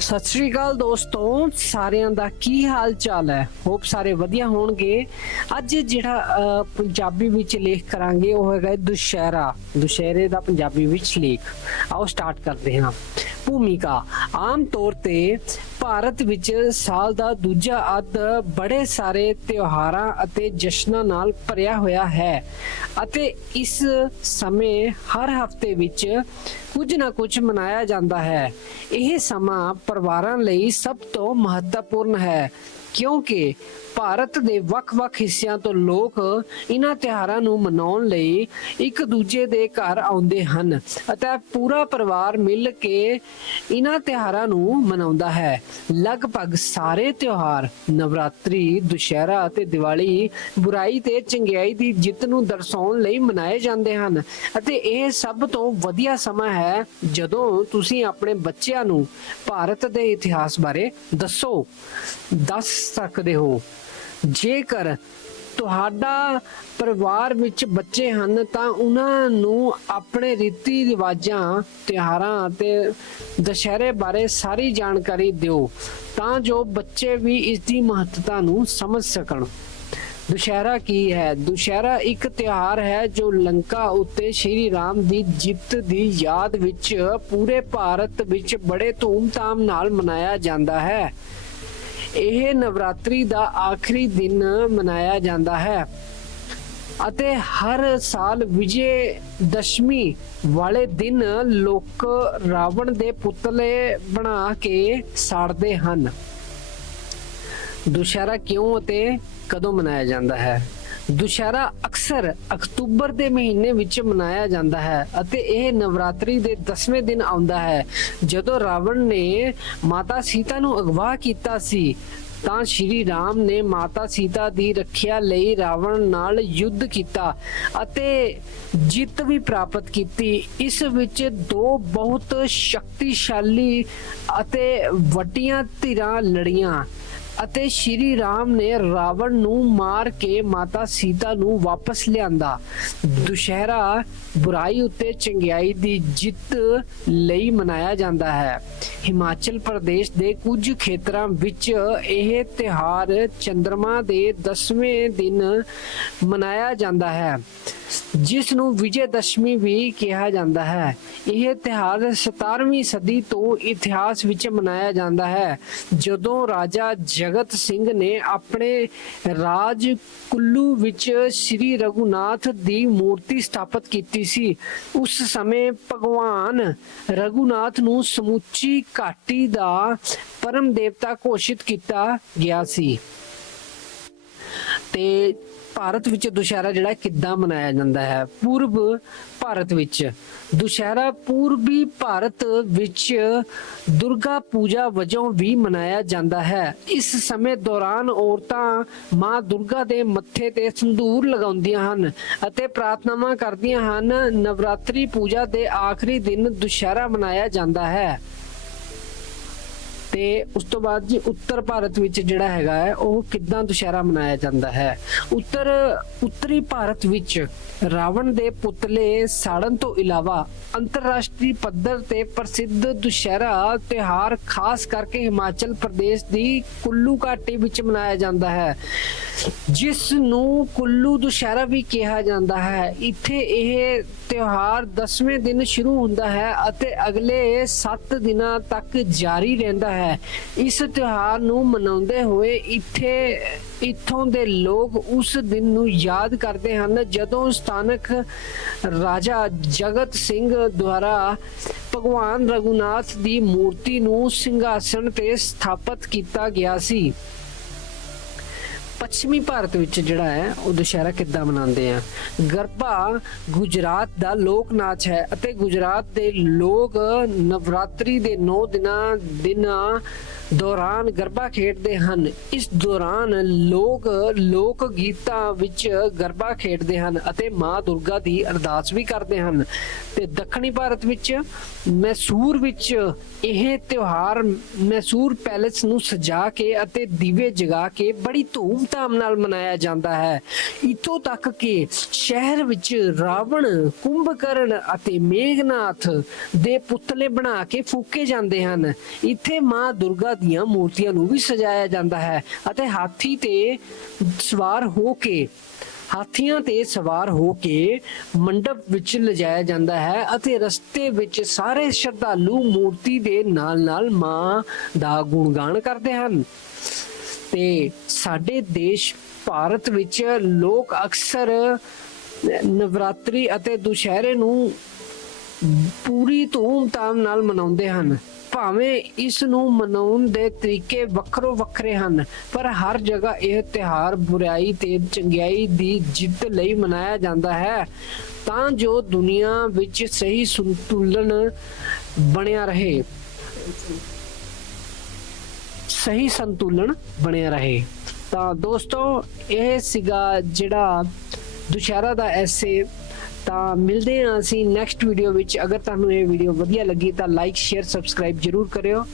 ਸਤਿ ਸ਼੍ਰੀ ਅਕਾਲ ਦੋਸਤੋ ਸਾਰਿਆਂ ਦਾ ਕੀ ਹਾਲ ਚਾਲ ਹੈ? ਹੋਪ ਸਾਰੇ ਵਧੀਆ ਹੋਣਗੇ। ਅੱਜ ਜਿਹੜਾ ਅਹ, ਪੰਜਾਬੀ ਵਿੱਚ ਲੇਖ ਕਰਾਂਗੇ ਉਹ ਹੈਗਾ ਦੁਸ਼ਹਿਰਾ। ਦੁਸ਼ਹਿਰੇ ਦਾ ਪੰਜਾਬੀ ਵਿੱਚ ਲੇਖ। ਆਓ ਸਟਾਰਟ ਕਰਦੇ ਹਾਂ। ਭੂਮਿਕਾ। ਆਮ ਤੌਰ ਤੇ ਭਾਰਤ ਵਿੱਚ ਸਾਲ ਦਾ ਦੂਜਾ ਅੱਧ ਬੜੇ ਸਾਰੇ ਤਿਉਹਾਰਾਂ ਅਤੇ ਜਸ਼ਨਾਂ ਨਾਲ ਭਰਿਆ ਹੋਇਆ ਹੈ ਅਤੇ ਇਸ ਸਮੇਂ ਹਰ ਹਫ਼ਤੇ ਵਿੱਚ ਕੁਝ ਨਾ ਕੁਝ ਮਨਾਇਆ ਜਾਂਦਾ ਹੈ। ਇਹ ਸਮਾਂ ਪਰਿਵਾਰਾਂ ਲਈ ਸਭ ਤੋਂ ਮਹੱਤਵਪੂਰਨ ਹੈ। ਕਿਉਂਕਿ ਭਾਰਤ ਦੇ ਵੱਖ-ਵੱਖ ਹਿੱਸਿਆਂ ਤੋਂ ਲੋਕ ਇਹਨਾਂ ਤਿਉਹਾਰਾਂ ਨੂੰ ਮਨਾਉਣ ਲਈ ਇੱਕ ਦੂਜੇ ਦੇ ਘਰ ਆਉਂਦੇ ਹਨ ਅਤੇ ਪੂਰਾ ਪਰਿਵਾਰ ਮਿਲ ਕੇ ਇਹਨਾਂ ਤਿਉਹਾਰਾਂ ਨੂੰ ਮਨਾਉਂਦਾ ਹੈ। ਲਗਭਗ ਸਾਰੇ ਤਿਉਹਾਰ ਨਵਰਾਤਰੀ, ਦੁਸ਼ਹਿਰਾ ਅਤੇ ਦੀਵਾਲੀ ਬੁਰਾਈ ਤੇ ਚੰਗਿਆਈ ਦੀ ਜਿੱਤ ਨੂੰ ਦਰਸਾਉਣ ਲਈ ਮਨਾਏ ਜਾਂਦੇ ਹਨ ਅਤੇ ਇਹ ਸਭ ਤੋਂ ਵਧੀਆ ਸਮਾਂ ਹੈ ਜਦੋਂ ਤੁਸੀਂ ਆਪਣੇ ਬੱਚਿਆਂ ਨੂੰ ਭਾਰਤ ਦੇ ਇਤਿਹਾਸ ਬਾਰੇ ਦੱਸੋ। ਦੱਸ ਸਕਦੇ ਹੋ। ਜੇਕਰ ਤੁਹਾਡਾ ਪਰਿਵਾਰ ਵਿੱਚ ਬੱਚੇ ਹਨ, ਤਾਂ ਉਹਨਾਂ ਨੂੰ ਆਪਣੇ ਰੀਤੀ ਰਿਵਾਜਾਂ, ਤਿਉਹਾਰਾਂ ਅਤੇ ਦੁਸ਼ਹਿਰੇ ਬਾਰੇ ਸਾਰੀ ਜਾਣਕਾਰੀ ਦਿਓ, ਤਾਂ ਜੋ ਬੱਚੇ ਵੀ ਇਸ ਦੀ ਮਹੱਤਤਾ ਨੂੰ ਸਮਝ ਸਕਣ। ਦੁਸ਼ਹਿਰਾ ਕੀ ਹੈ? ਦੁਸ਼ਹਿਰਾ ਇੱਕ ਤਿਉਹਾਰ ਹੈ ਜੋ ਲੰਕਾ ਉੱਤੇ ਸ਼੍ਰੀ ਰਾਮ ਦੀ ਜਿੱਤ ਦੀ ਯਾਦ ਵਿੱਚ ਪੂਰੇ ਭਾਰਤ ਵਿੱਚ ਬੜੇ ਧੂਮ-ਧਾਮ ਨਾਲ ਮਨਾਇਆ ਜਾਂਦਾ ਹੈ। ਇਹ ਨਵਰਾਤਰੀ ਦਾ ਆਖਰੀ ਦਿਨ ਮਨਾਇਆ ਜਾਂਦਾ ਹੈ ਅਤੇ ਹਰ ਸਾਲ ਵਿਜੇ ਦਸ਼ਮੀ ਵਾਲੇ ਦਿਨ ਲੋਕ ਰਾਵਣ ਦੇ ਪੁਤਲੇ ਬਣਾ ਕੇ ਸਾੜਦੇ ਹਨ। ਦੁਸ਼ਹਿਰਾ ਕਿਉਂ ਅਤੇ ਕਦੋਂ ਮਨਾਇਆ ਜਾਂਦਾ ਹੈ? ਦੁਸ਼ਹਿਰਾ ਅਕਸਰ ਅਕਤੂਬਰ ਦੇ ਮਹੀਨੇ ਵਿੱਚ ਮਨਾਇਆ ਜਾਂਦਾ ਹੈ ਅਤੇ ਇਹ ਨਵਰਾਤਰੀ ਦੇ 10ਵੇਂ ਦਿਨ ਆਉਂਦਾ ਹੈ। ਜਦੋਂ ਰਾਵਣ ਨੇ ਮਾਤਾ ਸੀਤਾ ਨੂੰ ਅਗਵਾ ਕੀਤਾ ਸੀ, ਤਾਂ ਸ਼੍ਰੀ ਰਾਮ ਨੇ ਮਾਤਾ ਸੀਤਾ ਦੀ ਰੱਖਿਆ ਲਈ ਰਾਵਣ ਨਾਲ ਯੁੱਧ ਕੀਤਾ ਅਤੇ ਜਿੱਤ ਵੀ ਪ੍ਰਾਪਤ ਕੀਤੀ। ਇਸ ਵਿੱਚ ਦੋ ਬਹੁਤ ਸ਼ਕਤੀਸ਼ਾਲੀ ਅਤੇ ਵੱਡੀਆਂ ਧਿਰਾਂ ਲੜੀਆਂ। ਅਤੇ ਸ਼੍ਰੀ ਰਾਮ ਨੇ ਰਾਵਣ ਨੂੰ ਮਾਰ ਕੇ ਮਾਤਾ ਸੀਤਾ ਨੂੰ ਵਾਪਸ ਲਿਆਂਦਾ। ਦੁਸ਼ਹਿਰਾ ਬੁਰਾਈ ਉੱਤੇ ਚੰਗਿਆਈ ਦੀ ਜਿੱਤ ਲਈ ਮਨਾਇਆ ਜਾਂਦਾ ਹੈ। ਹਿਮਾਚਲ ਪ੍ਰਦੇਸ਼ ਦੇ ਕੁਝ ਖੇਤਰਾਂ ਵਿੱਚ ਇਹ ਤਿਹਾਰ ਚੰਦਰਮਾ ਦੇ 10ਵੇਂ ਦਿਨ ਮਨਾਇਆ ਜਾਂਦਾ ਹੈ। ਜਿਸ ਨੂੰ ਵਿਜੇ ਦਸ਼ਮੀ ਵੀ ਕਿਹਾ ਜਾਂਦਾ ਹੈ। ਇਹ ਤਿਹਾਰ 17ਵੀਂ ਸਦੀ ਤੋਂ ਇਤਿਹਾਸ ਵਿੱਚ ਮਨਾਇਆ ਜਾਂਦਾ ਹੈ। ਜਦੋਂ ਰਾਜਾ ਜਗਤ ਸਿੰਘ ਨੇ ਆਪਣੇ ਰਾਜ ਕੁੱਲੂ ਵਿੱਚ ਸ੍ਰੀ ਰਘੁਨਾਥ ਦੀ ਮੂਰਤੀ ਸਥਾਪਿਤ ਕੀਤੀ ਸੀ, ਉਸ ਸਮੇਂ ਭਗਵਾਨ ਰਘੁਨਾਥ ਨੂੰ ਸਮੁੱਚੀ ਘਾਟੀ ਦਾ ਪਰਮ ਦੇਵਤਾ ਘੋਸ਼ਿਤ ਕੀਤਾ ਗਿਆ ਸੀ। ਤੇ ਭਾਰਤ ਵਿੱਚ ਦੁਸ਼ਹਿਰਾ ਜਿਹੜਾ ਕਿੱਦਾਂ ਮਨਾਇਆ ਜਾਂਦਾ ਹੈ? ਪੂਰਬ ਭਾਰਤ ਵਿੱਚ। ਦੁਸ਼ਹਿਰਾ ਪੂਰਬੀ ਭਾਰਤ ਵਿੱਚ ਦੁਰਗਾ ਪੂਜਾ ਵਜੋਂ ਵੀ ਮਨਾਇਆ ਜਾਂਦਾ ਹੈ। ਇਸ ਸਮੇਂ ਦੌਰਾਨ ਔਰਤਾਂ ਮਾਂ ਦੁਰਗਾ ਦੇ ਮੱਥੇ ਤੇ ਸੰਧੂਰ ਲਗਾਉਂਦੀਆਂ ਹਨ ਅਤੇ ਪ੍ਰਾਰਥਨਾਵਾਂ ਕਰਦੀਆਂ ਹਨ। ਨਵਰਾਤਰੀ ਪੂਜਾ ਦੇ ਆਖਰੀ ਦਿਨ ਦੁਸ਼ਹਿਰਾ ਮਨਾਇਆ ਜਾਂਦਾ ਹੈ। ਤੇ ਉਸ ਤੋਂ ਬਾਅਦ ਜੀ ਉੱਤਰ ਭਾਰਤ ਵਿੱਚ ਜਿਹੜਾ ਹੈਗਾ ਹੈ, ਉਹ ਕਿੱਦਾਂ ਦੁਸ਼ਹਿਰਾ ਮਨਾਇਆ ਜਾਂਦਾ ਹੈ? ਉੱਤਰ, ਉੱਤਰੀ ਭਾਰਤ ਵਿੱਚ ਰਾਵਣ ਦੇ ਪੁਤਲੇ ਸਾੜਨ ਤੋਂ ਇਲਾਵਾ ਅੰਤਰਰਾਸ਼ਟਰੀ ਪੱਧਰ ਤੇ ਪ੍ਰਸਿੱਧ ਦੁਸ਼ਹਿਰਾ ਤਿਉਹਾਰ, ਖਾਸ ਕਰਕੇ ਹਿਮਾਚਲ ਪ੍ਰਦੇਸ਼ ਦੀ ਕੁੱਲੂ ਘਾਟੀ ਵਿੱਚ ਮਨਾਇਆ ਜਾਂਦਾ ਹੈ। ਜਿਸ ਨੂੰ ਕੁੱਲੂ ਦੁਸ਼ਹਿਰਾ ਵੀ ਕਿਹਾ ਜਾਂਦਾ ਹੈ। ਇੱਥੇ ਇਹ ਤਿਉਹਾਰ 10ਵੇਂ ਦਿਨ ਸ਼ੁਰੂ ਹੁੰਦਾ ਹੈ ਅਤੇ ਅਗਲੇ 7 ਦਿਨਾਂ ਤੱਕ ਜਾਰੀ ਰਹਿੰਦਾ ਹੈ। ਇਸ ਤਿਉਹਾਰ ਨੂੰ ਮਨਾਉਂਦੇ ਹੋਏ ਇੱਥੇ, ਇੱਥੋਂ ਦੇ ਲੋਕ ਉਸ ਦਿਨ ਨੂੰ ਯਾਦ ਕਰਦੇ ਹਨ, ਜਦੋਂ ਸਥਾਨਕ ਰਾਜਾ ਜਗਤ ਸਿੰਘ ਦੁਆਰਾ ਭਗਵਾਨ ਰਘੁਨਾਥ ਦੀ ਮੂਰਤੀ ਨੂੰ ਸਿੰਘਾਸਣ ਤੇ ਸਥਾਪਿਤ ਕੀਤਾ ਗਿਆ ਸੀ। ਪੱਛਮੀ ਭਾਰਤ ਵਿੱਚ ਜਿਹੜਾ ਹੈ, ਉਹ ਦੁਸ਼ਹਿਰਾ ਕਿੱਦਾਂ ਮਨਾਉਂਦੇ ਆ? ਗਰਬਾ ਗੁਜਰਾਤ ਦਾ ਲੋਕ ਨਾਚ ਹੈ ਅਤੇ ਗੁਜਰਾਤ ਦੇ ਲੋਕ ਨਵਰਾਤਰੀ ਦੇ 9 ਦਿਨਾਂ ਦਿਨਾਂ ਦੌਰਾਨ ਗਰਬਾ ਖੇਡਦੇ ਹਨ। ਇਸ ਦੌਰਾਨ ਲੋਕ ਲੋਕ ਗੀਤਾਂ ਵਿੱਚ ਗਰਬਾ ਖੇਡਦੇ ਹਨ ਅਤੇ ਮਾਂ ਦੁਰਗਾ ਦੀ ਅਰਦਾਸ ਵੀ ਕਰਦੇ ਹਨ। ਤੇ ਦੱਖਣੀ ਭਾਰਤ ਵਿੱਚ, ਮੈਸੂਰ ਵਿੱਚ ਇਹ ਤਿਉਹਾਰ ਮੈਸੂਰ ਪੈਲੇਸ ਨੂੰ ਸਜਾ ਕੇ ਅਤੇ ਦੀਵੇ ਜਗਾ ਕੇ ਬੜੀ ਧੂਮ-ਧਾਮ ਨਾਲ ਮਨਾਇਆ ਜਾਂਦਾ ਹੈ। ਇਤੋਂ ਤੱਕ ਕਿ ਸ਼ਹਿਰ ਵਿੱਚ ਰਾਵਣ, ਕੁੰਭਕਰਨ ਅਤੇ ਮੇਘਨਾਥ ਦੇ ਪੁਤਲੇ ਬਣਾ ਕੇ ਫੂਕੇ ਜਾਂਦੇ ਹਨ। ਇੱਥੇ ਮਾਂ ਦੁਰਗਾ ਦੀਆਂ ਮੂਰਤੀਆਂ ਨੂੰ ਵੀ ਸਜਾਇਆ ਜਾਂਦਾ ਹੈ ਅਤੇ ਹਾਥੀ ਤੇ ਸਵਾਰ ਹੋ ਕੇ, ਹਾਥੀਆਂ ਤੇ ਸਵਾਰ ਹੋ ਕੇ ਮੰਡਪ ਵਿੱਚ ਲਿਜਾਇਆ ਜਾਂਦਾ ਹੈ ਅਤੇ ਰਸਤੇ ਵਿੱਚ ਸਾਰੇ ਸ਼ਰਧਾਲੂ ਮੂਰਤੀ ਦੇ ਨਾਲ-ਨਾਲ ਮਾਂ ਦਾ ਗੁਣਗਾਨ ਕਰਦੇ ਹਨ। ਤੇ ਸਾਡੇ ਦੇਸ਼ ਭਾਰਤ ਵਿੱਚ ਲੋਕ ਅਕਸਰ ਨਵਰਾਤਰੀ ਅਤੇ ਦੁਸ਼ਹਿਰੇ ਨੂੰ ਪੂਰੀ ਧੂਮ-ਧਾਮ ਨਾਲ ਮਨਾਉਂਦੇ ਹਨ। ਭਾਵੇਂ ਇਸ ਨੂੰ ਮਨਾਉਣ ਦੇ ਤਰੀਕੇ ਵੱਖਰੋ ਵੱਖਰੇ ਹਨ, ਪਰ ਹਰ ਜਗ੍ਹਾ ਇਹ ਤਿਹਾਰ ਬੁਰਾਈ ਤੇ ਚੰਗਿਆਈ ਦੀ ਜਿੱਤ ਲਈ ਮਨਾਇਆ ਜਾਂਦਾ ਹੈ। ਤਾਂ ਜੋ ਦੁਨੀਆ ਵਿੱਚ ਸਹੀ ਸੰਤੁਲਨ ਬਣਿਆ ਰਹੇ। ਸਹੀ ਸੰਤੁਲਨ ਬਣਿਆ ਰਹੇ। ਤਾਂ ਦੋਸਤੋ, ਇਹ ਸੀਗਾ ਜਿਹੜਾ ਦੁਸ਼ਹਿਰਾ ਦਾ ਐਸੇ ਤਾਂ ਮਿਲਦੇ ਹਾਂ ਅਸੀਂ ਨੈਕਸਟ ਵੀਡੀਓ ਵਿੱਚ। ਅਗਰ ਤੁਹਾਨੂੰ ਇਹ ਵੀਡੀਓ ਵਧੀਆ ਲੱਗੀ ਤਾਂ ਲਾਈਕ ਸ਼ੇਅਰ ਸਬਸਕ੍ਰਾਈਬ ਜਰੂਰ ਕਰਿਓ।